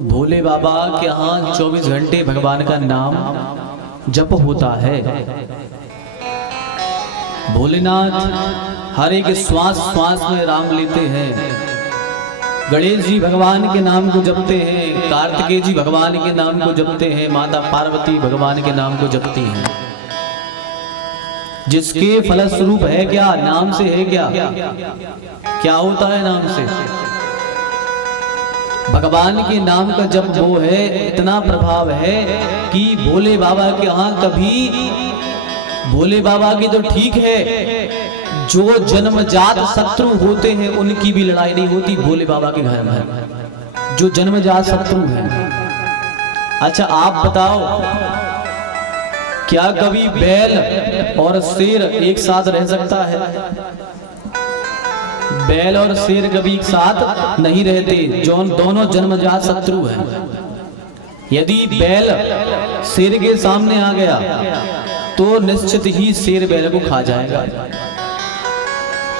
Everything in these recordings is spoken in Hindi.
भोले बाबा के यहाँ 24 घंटे भगवान का नाम जप होता है। भोलेनाथ हर एक श्वास श्वास में राम लेते हैं। गणेश जी भगवान के नाम को जपते हैं, कार्तिकेय जी भगवान के नाम को जपते हैं, माता पार्वती भगवान के नाम को जपती हैं। जिसके फलस्वरूप है क्या, नाम से है क्या, क्या होता है नाम से? भगवान के नाम का जब वो है, इतना प्रभाव है कि भोले बाबा के यहाँ कभी, भोले बाबा की तो ठीक है, जो जन्मजात शत्रु होते हैं उनकी भी लड़ाई नहीं होती भोले बाबा के घर में, जो जन्मजात शत्रु हैं। अच्छा आप बताओ, क्या कभी बैल और शेर एक साथ रह सकता है? बैल और शेर कभी एक साथ नहीं रहते, जो दोनों जन्मजात शत्रु हैं। यदि बैल शेर के सामने आ गया तो निश्चित ही शेर बैल को खा जाएगा,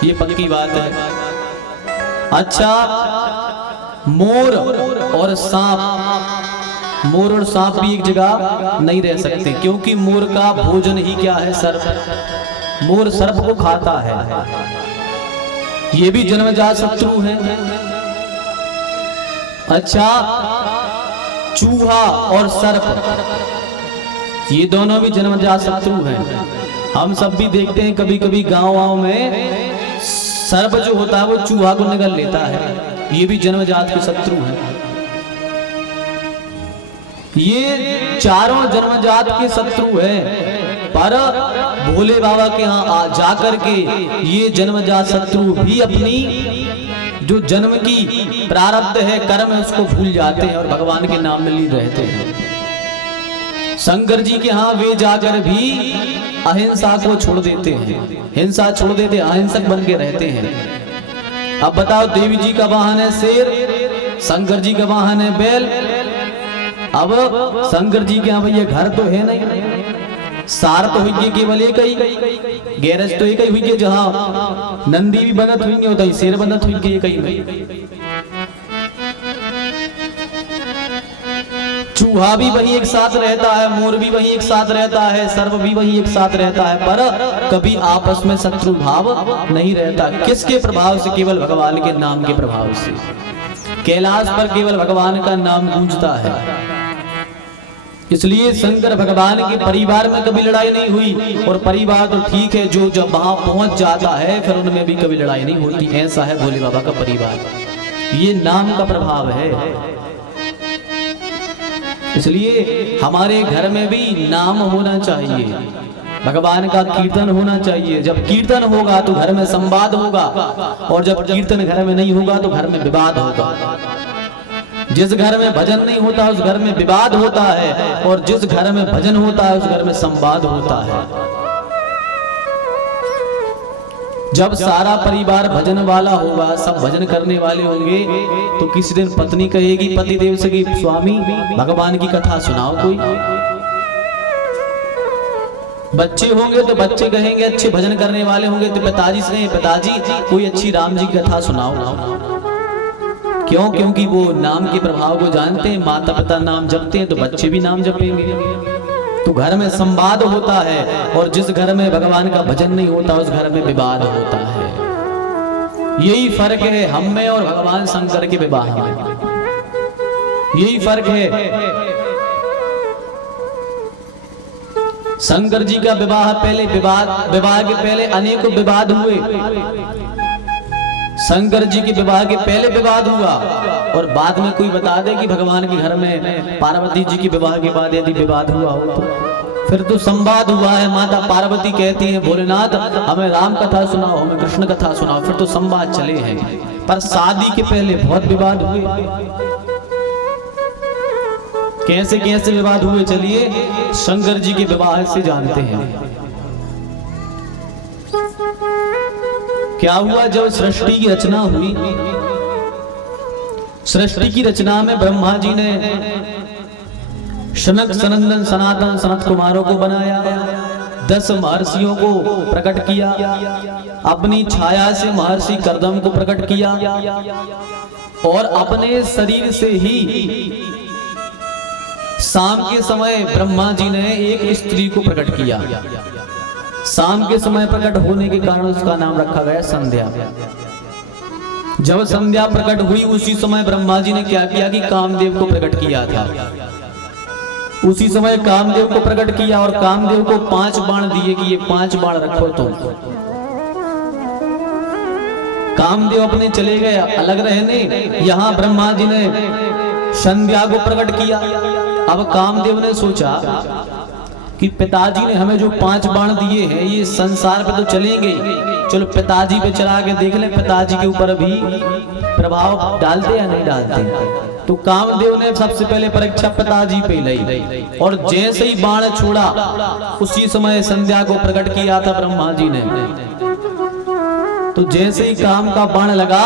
ये पक्की बात है। अच्छा मोर और सांप, मोर और सांप भी एक जगह नहीं रह सकते, क्योंकि मोर का भोजन ही क्या है, सर्प। मोर सर्प को खाता है, ये भी जन्मजात शत्रु है। अच्छा चूहा और सर्प, ये दोनों भी जन्मजात शत्रु हैं। हम सब भी देखते हैं कभी कभी गांव में सर्प जो होता है वो चूहा को निगल लेता है, ये भी जन्मजात के शत्रु हैं। ये चारों जन्मजात के शत्रु हैं, पर भोले बाबा के यहाँ जाकर के ये जन्मजात शत्रु भी अपनी जो जन्म की प्रारब्ध है, कर्म है, उसको भूल जाते हैं और भगवान के नाम में लीन रहते हैं। शंकर जी के यहाँ वे जाकर भी अहिंसा को छोड़ देते हैं, हिंसा छोड़ देते, अहिंसक बन के रहते हैं। अब बताओ, देवी जी का वाहन है शेर, शंकर जी का वाहन है बैल। अब शंकर जी के यहाँ भैया घर तो है नहीं, सार तो हुई केवल एक ही, गैरज तो एक ही हुई, जहां नंदी भी बनत हुई होता है, शेर बनत हुई एक ही। चूहा भी वही एक साथ रहता है, मोर भी वही एक साथ रहता है, सर्प भी वही एक साथ रहता है, पर कभी आपस में शत्रु भाव नहीं रहता। किसके प्रभाव से? केवल भगवान के नाम के प्रभाव से। कैलाश पर केवल भगवान का नाम गूंजता है, इसलिए शंकर भगवान के परिवार में कभी लड़ाई नहीं हुई। और परिवार तो ठीक है, जो जब वहां पहुंच जाता है फिर उनमें भी कभी लड़ाई नहीं होती। ऐसा है भोले बाबा का परिवार, ये नाम का प्रभाव है। इसलिए हमारे घर में भी नाम होना चाहिए, भगवान का कीर्तन होना चाहिए। जब कीर्तन होगा तो घर में संवाद होगा, और जब कीर्तन घर में नहीं होगा तो घर में विवाद होगा। जिस घर में भजन नहीं होता उस घर में विवाद होता है, और जिस घर में भजन होता है उस घर में संवाद होता है। जब सारा परिवार भजन वाला होगा, सब भजन करने वाले होंगे, तो किसी दिन पत्नी कहेगी पतिदेव से कि स्वामी भगवान की कथा सुनाओ कोई। बच्चे होंगे तो बच्चे कहेंगे, अच्छे भजन करने वाले होंगे तो पिताजी से, पिताजी कोई अच्छी राम जी की कथा सुनाओ। क्यों? क्योंकि वो नाम के प्रभाव को जानते हैं, माता पिता नाम जपते हैं तो बच्चे भी नाम जपेंगे। तो घर में संवाद होता है, और जिस घर में भगवान का भजन नहीं होता उस घर में विवाद होता है। यही फर्क है हम में और भगवान शंकर के विवाह में, यही फर्क है। शंकर जी का विवाह पहले विवाह के पहले अनेकों विवाद हुए। शंकर जी के विवाह के पहले विवाद हुआ, और बाद में कोई बता दे कि भगवान के घर में पार्वती जी के विवाह के बाद यदि विवाद हुआ हो तो फिर तो संवाद हुआ है। माता पार्वती कहती है भोलेनाथ हमें राम कथा सुनाओ, हमें कृष्ण कथा सुनाओ, फिर तो संवाद चले हैं। पर शादी के पहले बहुत विवाद हुए। कैसे कैसे विवाद हुए, चलिए शंकर जी के विवाह से जानते हैं। क्या हुआ, जब सृष्टि की रचना हुई, सृष्टि की रचना में ब्रह्मा जी ने शनक सनंदन सनातन सनत कुमारों को बनाया, 10 महर्षियों को प्रकट किया, अपनी छाया से महर्षि कर्दम को प्रकट किया, और अपने शरीर से ही शाम के समय ब्रह्मा जी ने एक स्त्री को प्रकट किया। शाम के समय प्रकट होने के कारण उसका नाम रखा गया संध्या। जब संध्या प्रकट हुई उसी समय ब्रह्मा जी ने क्या किया कि कामदेव को प्रकट किया था। उसी समय कामदेव को प्रकट किया और कामदेव को 5 बाण दिए कि ये 5 बाण रखो तुम। कामदेव अपने चले गए अलग रहने, यहाँ ब्रह्मा जी ने संध्या को प्रकट किया। अब कामदेव ने सोचा कि पिताजी ने हमें जो 5 बाण दिए हैं ये संसार पे तो चलेंगे, चलो पिताजी पे चला के देख लें पिताजी के ऊपर भी प्रभाव डालते या नहीं डालते। तो कामदेव ने सबसे पहले परीक्षा पिताजी पे ली और जैसे ही बाण छोड़ा उसी समय संध्या को प्रकट किया था ब्रह्मा जी ने। तो जैसे ही काम का बाण लगा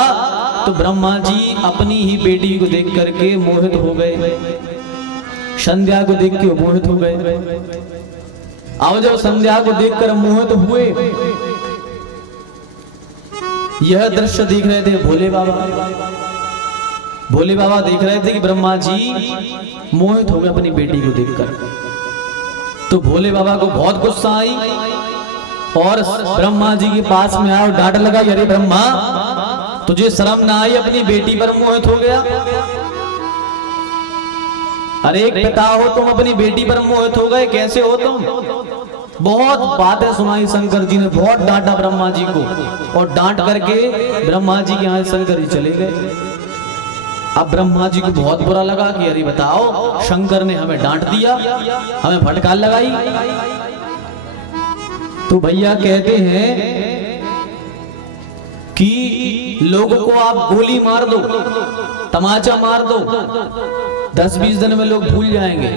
तो ब्रह्मा जी अपनी ही बेटी को देख करके मोहित हो गए, संध्या को देख के मोहित हो गए। अब जब संध्या को देखकर मोहित हुए, यह दृश्य देख रहे थे भोले बाबा। भोले बाबा देख रहे थे कि ब्रह्मा जी मोहित हो गए अपनी बेटी को देखकर। तो भोले बाबा को बहुत गुस्सा आई और ब्रह्मा जी के पास में आया और डांट लगाई, अरे ब्रह्मा तुझे शर्म ना आई, अपनी बेटी पर मोहित हो गया। अरे एक पिता हो तुम, अपनी बेटी पर मोहित हो गए, कैसे हो तुम? बहुत बातें सुनाई शंकर जी ने, बहुत डांटा ब्रह्मा जी को और डांट करके ब्रह्मा जी के यहाँ शंकर जी चले गए। अब ब्रह्मा जी को बहुत बुरा लगा कि अरे बताओ शंकर ने हमें डांट दिया, हमें फटकार लगाई। तो भैया कहते हैं कि लोगों को आप गोली मार दो, तमाचा मार दो, 10-20 दिन में लोग भूल जाएंगे।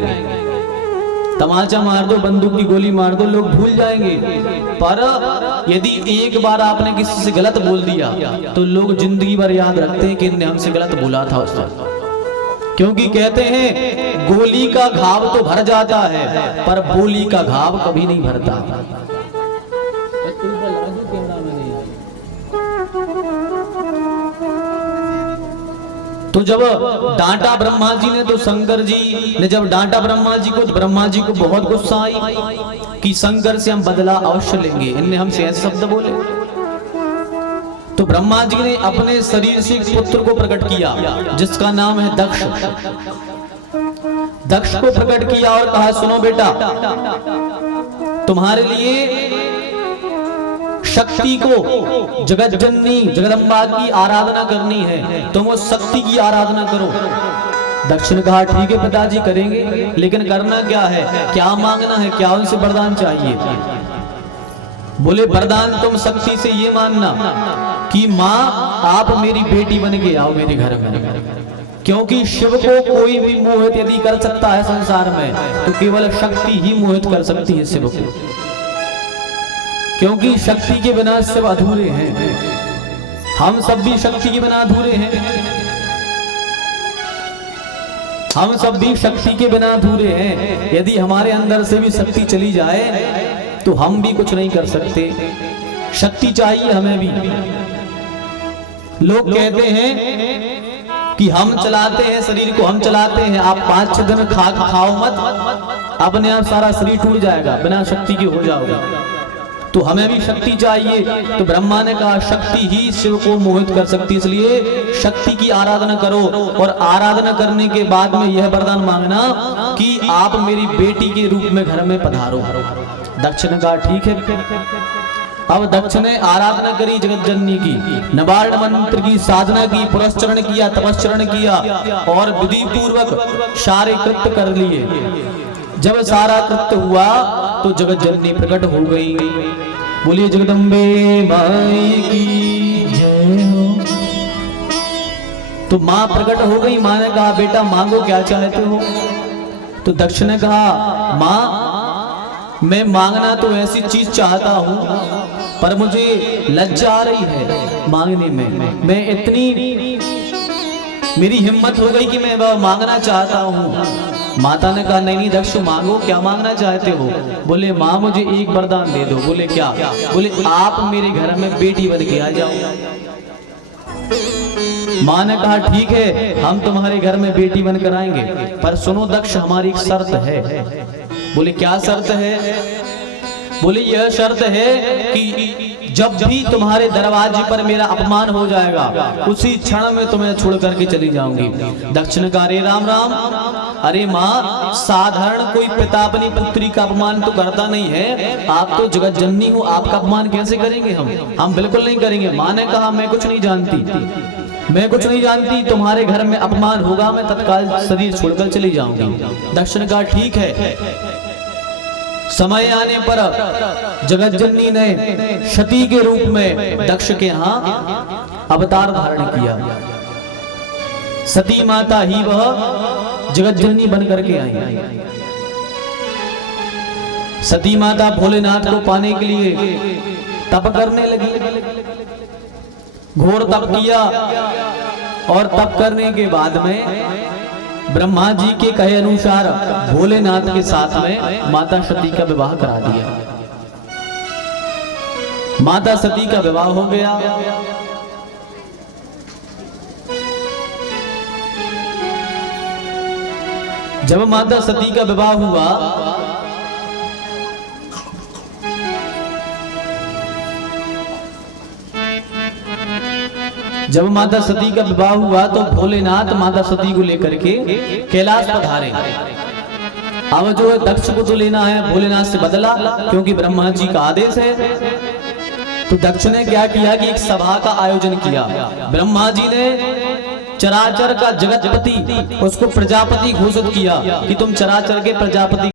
तमाचा मार दो, बंदूक की गोली मार दो, लोग भूल जाएंगे। पर यदि एक बार आपने किसी से गलत बोल दिया तो लोग जिंदगी भर याद रखते हैं कि इनने हमसे गलत बोला था उस वक्त। क्योंकि कहते हैं गोली का घाव तो भर जाता है पर बोली का घाव कभी नहीं भरता। तो जब डांटा ब्रह्मा जी ने, तो शंकर जी ने जब डांटा ब्रह्मा जी को, तो ब्रह्मा जी को बहुत गुस्सा आई कि शंकर से हम बदला अवश्य लेंगे, इनने हमसे ऐसे शब्द बोले। तो ब्रह्मा जी ने अपने शरीर से एक पुत्र को प्रकट किया जिसका नाम है दक्ष। दक्ष को प्रकट किया और कहा सुनो बेटा, तुम्हारे लिए शक्ति को, जगत जननी जगदम्बा की आराधना करनी है, तुम उस शक्ति की आराधना करो। दक्ष ने कहा ठीक है पिताजी करेंगे, लेकिन करना क्या है, क्या मांगना है, क्या उनसे वरदान चाहिए? बोले वरदान तुम शक्ति से ये मानना कि माँ आप मेरी बेटी बन के आओ मेरे घर में। क्योंकि शिव को कोई भी मोहित यदि कर सकता है संसार में तो केवल शक्ति ही मोहित कर सकती है शिव को। क्योंकि शक्ति के बिना शिव अधूरे हैं, हम सब भी शक्ति के बिना अधूरे हैं, हम सब भी शक्ति के बिना अधूरे हैं। यदि हमारे अंदर से भी शक्ति चली जाए तो हम भी कुछ नहीं कर सकते। शक्ति चाहिए हमें भी। लोग कहते हैं कि हम चलाते हैं शरीर को, हम चलाते हैं, आप 5-6 दिन खाओ मत, अपने आप सारा शरीर टूट जाएगा, बिना शक्ति के हो जाओगे। तो हमें भी शक्ति चाहिए। तो ब्रह्मा ने कहा शक्ति ही शिव को मोहित कर सकती, इसलिए शक्ति की आराधना करो और आराधना करने के बाद में यह वरदान मांगना कि आप मेरी बेटी के रूप में घर में पधारो। दक्ष ने कहा ठीक है। अब दक्ष ने आराधना करी जगत जननी की, नवार्ण मंत्र की साधना की, पुरस्चरण किया, तपस्चरण किया और विधि पूर्वक सारे कृत्य कर लिए। जब सारा कृत्य हुआ तो जगत जननी प्रकट हो गई। बोलिए जगदम्बे माई की जय हो। तो माँ प्रकट हो गई। माँ ने कहा बेटा मांगो क्या चाहते हो? तो दक्ष ने कहा माँ मैं मांगना तो ऐसी चीज चाहता हूँ पर मुझे लज्जा आ रही है मांगने में, मैं इतनी मेरी हिम्मत हो गई कि मैं मांगना चाहता हूँ। माता ने कहा नहीं दक्ष मांगो, क्या मांगना चाहते हो? बोले माँ मुझे एक वरदान दे दो। बोले क्या? बोले आप मेरे घर में बेटी बन के आ जाओ। माँ ने कहा ठीक है, हम तुम्हारे घर में बेटी बनकर आएंगे, पर सुनो दक्ष, हमारी एक शर्त है। बोले क्या शर्त है? बोले यह शर्त है कि जब भी तुम्हारे दरवाजे पर मेरा अपमान हो जाएगा, उसी क्षण में तुम्हें छोड़ करके चली जाऊंगी। दक्ष ने कहा अरे राम राम, अरे माँ, साधारण कोई पिता अपनी पुत्री का अपमान तो करता नहीं है, आप तो जगत जननी हो, आपका अपमान कैसे करेंगे हम बिल्कुल नहीं करेंगे। माँ ने कहा मैं कुछ नहीं जानती, मैं कुछ नहीं जानती, तुम्हारे घर में अपमान होगा, मैं तत्काल शरीर छोड़कर चली जाऊंगी। दक्ष ने कहा ठीक है। समय आने पर जगत जननी ने सती के रूप में दक्ष के यहाँ अवतार धारण किया। सती माता ही वह जगत जननी बनकर के आई। सती माता भोलेनाथ को पाने के लिए तप करने लगी, घोर तप किया, और तप करने के बाद में ब्रह्मा जी के कहे अनुसार भोलेनाथ के साथ में माता सती का विवाह करा दिया। माता सती का विवाह हो गया। जब माता सती का विवाह हुआ, जब माता सती का विवाह हुआ तो भोलेनाथ माता सती को लेकर के कैलाश पधारे। अब जो है दक्ष को तो लेना है भोलेनाथ से बदला, क्योंकि ब्रह्मा जी का आदेश है। तो दक्ष ने क्या किया कि एक सभा का आयोजन किया। ब्रह्मा जी ने चराचर का जगतपति, उसको प्रजापति घोषित किया कि तुम चराचर के प्रजापति